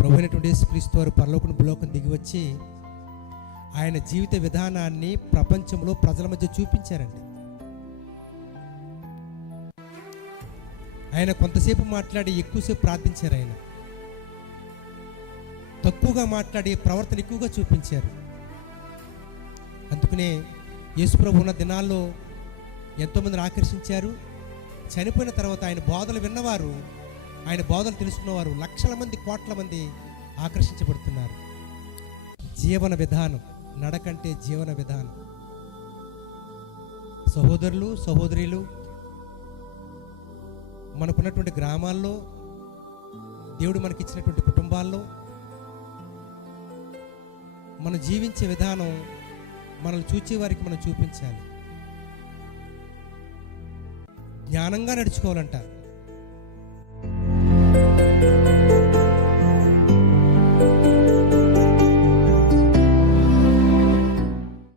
ప్రభువైనటువంటి యేసుక్రీస్తు వారు పరలోకం భూలోకం దిగి వచ్చి ఆయన జీవిత విధానాన్ని ప్రపంచంలో ప్రజల మధ్య చూపించారండి. ఆయన కొంతసేపు మాట్లాడి ఎక్కువసేపు ప్రార్థించారు. ఆయన తక్కువగా మాట్లాడి ప్రవర్తన ఎక్కువగా చూపించారు. అందుకనే యేసుప్రభు ఉన్న దినాల్లో ఎంతోమందిని ఆకర్షించారు. చనిపోయిన తర్వాత ఆయన బోధలు విన్నవారు, ఆయన బోధలు తెలుసుకున్నవారు లక్షల మంది, కోట్ల మంది ఆకర్షించబడుతున్నారు. జీవన విధానం, నడకంటే జీవన విధానం. సహోదరులు, సహోదరులు, మనకున్నటువంటి గ్రామాల్లో, దేవుడు మనకిచ్చినటువంటి కుటుంబాల్లో మనం జీవించే విధానం మనల్ని చూచే వారికి మనం చూపించాలి. జ్ఞానంగా నడుచుకోవాలంట.